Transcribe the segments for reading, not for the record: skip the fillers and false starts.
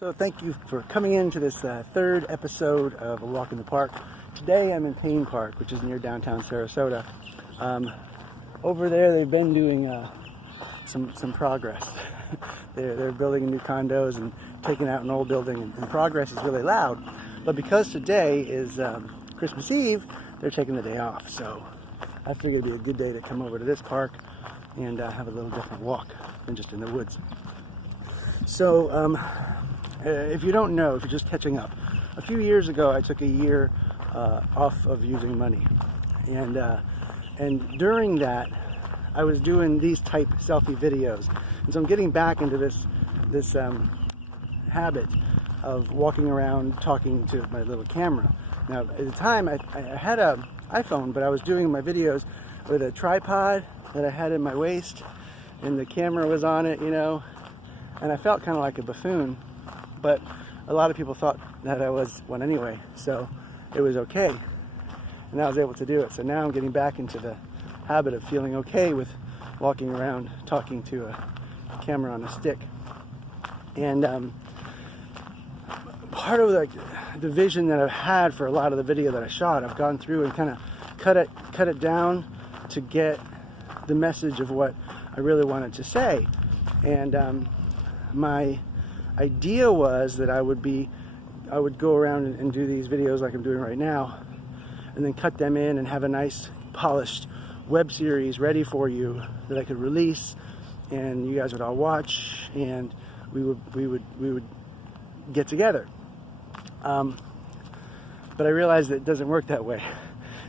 So thank you for coming into this third episode of A Walk in the Park. Today I'm in Payne Park, which is near downtown Sarasota. Over there they've been doing some progress. They're building new condos and taking out an old building, and progress is really loud. But because today is Christmas Eve, they're taking the day off. So I figured it'd be a good day to come over to this park and have a little different walk than just in the woods. So if you don't know, if you're just catching up, a few years ago I took a year off of using money, and during that I was doing these type selfie videos, and so I'm getting back into this habit of walking around talking to my little camera. Now at the time I had an iPhone, but I was doing my videos with a tripod that I had in my waist, and the camera was on it, you know, and I felt kind of like a buffoon. But a lot of people thought that I was one anyway, so it was okay, and I was able to do it. So now I'm getting back into the habit of feeling okay with walking around talking to a camera on a stick. And part of the vision that I've had for a lot of the video that I shot, I've gone through and kind of cut it down to get the message of what I really wanted to say. And my idea was that I would go around and do these videos like I'm doing right now, and then cut them in and have a nice polished web series ready for you that I could release, and you guys would all watch, and we would get together. But I realized that it doesn't work that way,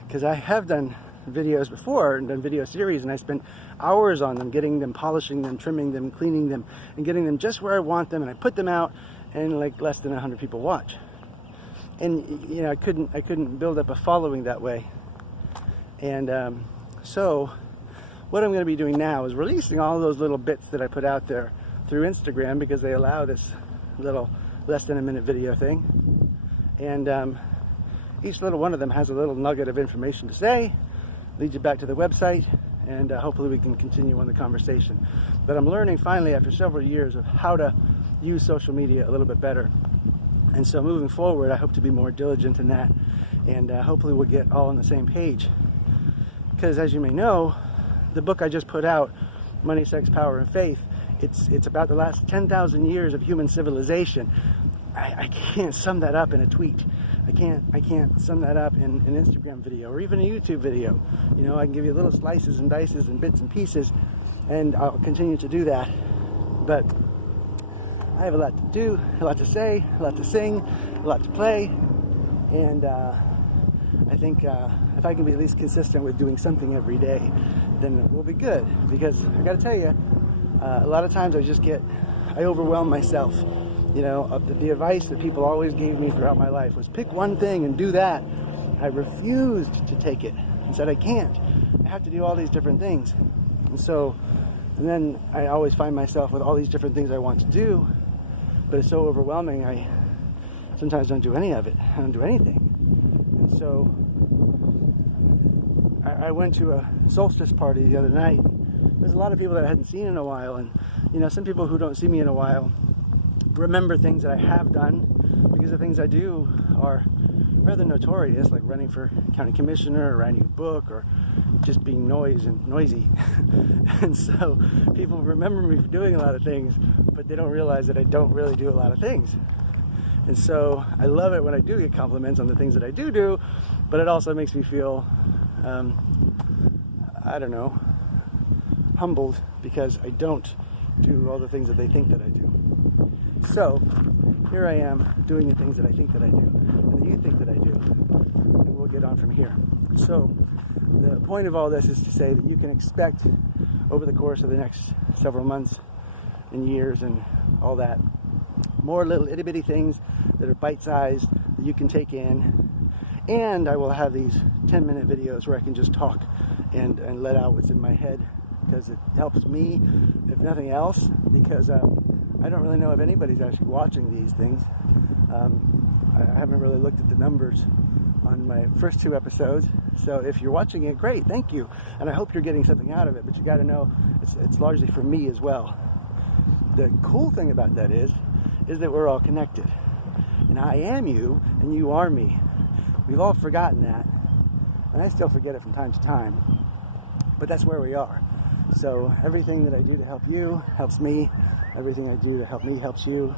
because I have done videos before and done video series, and I spent hours on them, getting them, polishing them, trimming them, cleaning them, and getting them just where I want them, and I put them out, and like less than 100 people watch. And you know, I couldn't build up a following that way. And so what I'm going to be doing now is releasing all those little bits that I put out there through Instagram, because they allow this little less than a minute video thing, and each little one of them has a little nugget of information to say, leads you back to the website, and hopefully we can continue on the conversation. But I'm learning finally, after several years, of how to use social media a little bit better. And so moving forward, I hope to be more diligent in that, and hopefully we'll get all on the same page. Because as you may know, the book I just put out, Money, Sex, Power, and Faith, it's about the last 10,000 years of human civilization. I can't sum that up in a tweet. I can't sum that up in an Instagram video or even a YouTube video. You know, I can give you little slices and dices and bits and pieces, and I'll continue to do that. But I have a lot to do, a lot to say, a lot to sing, a lot to play, and I think if I can be at least consistent with doing something every day, then we'll be good. Because I got to tell you, a lot of times I overwhelm myself. You know, the advice that people always gave me throughout my life was pick one thing and do that. I refused to take it and said I can't. I have to do all these different things. And then I always find myself with all these different things I want to do, but it's so overwhelming, I sometimes don't do any of it. I don't do anything. And so I went to a solstice party the other night. There's a lot of people that I hadn't seen in a while, and you know, some people who don't see me in a while remember things that I have done, because the things I do are rather notorious, like running for county commissioner or writing a book or just being noisy. And so people remember me for doing a lot of things, but they don't realize that I don't really do a lot of things. And so I love it when I do get compliments on the things that I do, but it also makes me feel, I don't know, humbled, because I don't do all the things that they think that I do. So here I am doing the things that I think that I do, and that you think that I do, and we'll get on from here. So the point of all this is to say that you can expect over the course of the next several months and years and all that, more little itty bitty things that are bite-sized that you can take in. And I will have these 10-minute videos where I can just talk and let out what's in my head, because it helps me, if nothing else, because I don't really know if anybody's actually watching these things. I haven't really looked at the numbers on my first 2 episodes, so if you're watching it, great, thank you, and I hope you're getting something out of it. But you got to know it's largely for me as well. The cool thing about that is is that we're all connected. And I am you, and you are me. We've all forgotten that. And I still forget it from time to time. But that's where we are. So everything that I do to help you helps me. Everything I do to help me helps you.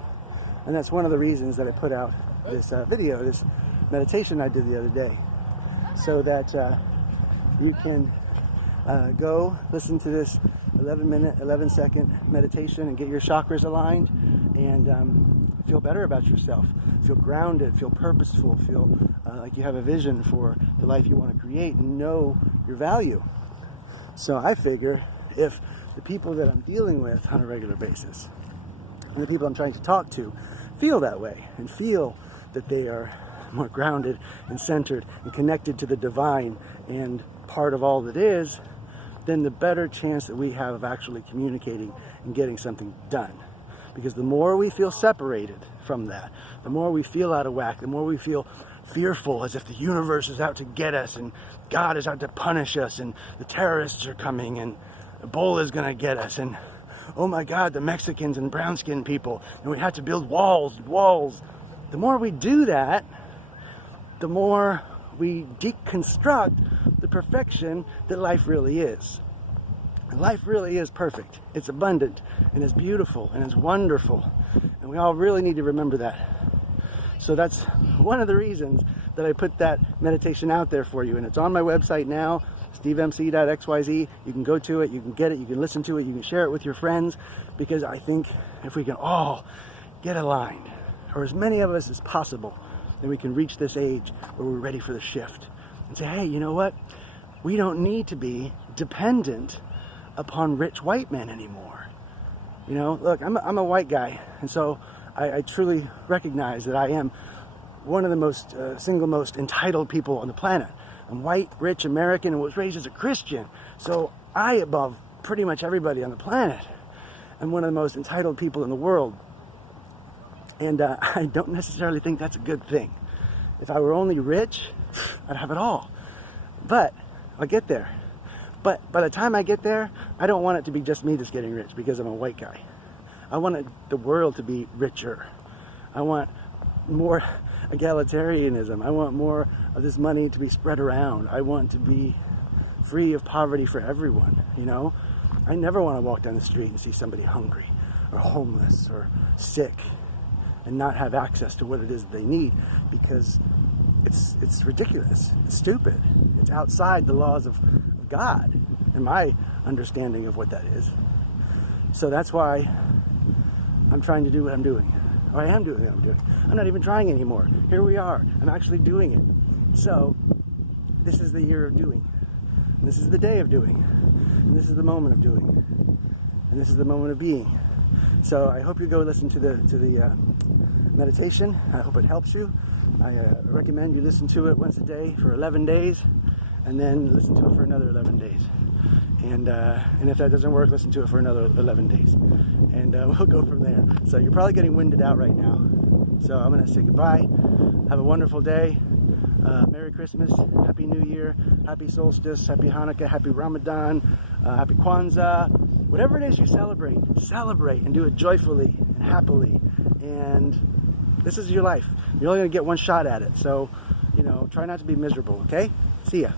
And that's one of the reasons that I put out this video, this meditation I did the other day. So that you can go listen to this 11-minute, 11-second meditation and get your chakras aligned and feel better about yourself. Feel grounded, feel purposeful, feel like you have a vision for the life you want to create and know your value. So I figure if the people that I'm dealing with on a regular basis and the people I'm trying to talk to feel that way and feel that they are more grounded and centered and connected to the divine and part of all that is, then the better chance that we have of actually communicating and getting something done. Because the more we feel separated from that, the more we feel out of whack, the more we feel fearful as if the universe is out to get us and God is out to punish us and the terrorists are coming and Ebola is going to get us and oh my God, the Mexicans and brown-skinned people and we have to build walls. The more we do that, the more we deconstruct the perfection that life really is. And life really is perfect. It's abundant and it's beautiful and it's wonderful. And we all really need to remember that. So that's one of the reasons that I put that meditation out there for you. And it's on my website now, stevemc.xyz. You can go to it, you can get it, you can listen to it, you can share it with your friends. Because I think if we can all get aligned, or as many of us as possible, then we can reach this age where we're ready for the shift. And say, hey, you know what? We don't need to be dependent upon rich white men anymore. You know, look, I'm a white guy, and so I truly recognize that I am one of the single most entitled people on the planet. I'm white, rich, American, and was raised as a Christian. So I, above pretty much everybody on the planet, am one of the most entitled people in the world. And I don't necessarily think that's a good thing. If I were only rich, I'd have it all. But I'll get there. But by the time I get there, I don't want it to be just me that's getting rich because I'm a white guy. I want the world to be richer. I want more egalitarianism. I want more of this money to be spread around. I want to be free of poverty for everyone, you know? I never want to walk down the street and see somebody hungry or homeless or sick and not have access to what it is they need, because it's ridiculous. It's stupid. It's outside the laws of God and my understanding of what that is. So that's why I'm trying to do what I'm doing. Or I am doing what I'm doing. I'm not even trying anymore. Here we are. I'm actually doing it. So this is the year of doing. This is the day of doing. And this is the moment of doing. And this is the moment of being. So I hope you go listen to the meditation. I hope it helps you. I recommend you listen to it once a day for 11 days, and then listen to it for another 11 days. And if that doesn't work, listen to it for another 11 days. And we'll go from there. So you're probably getting winded out right now. So I'm going to say goodbye. Have a wonderful day. Merry Christmas. Happy New Year. Happy Solstice. Happy Hanukkah. Happy Ramadan. Happy Kwanzaa. Whatever it is you celebrate and do it joyfully and happily. And this is your life. You're only going to get one shot at it. So, you know, try not to be miserable, okay? See ya.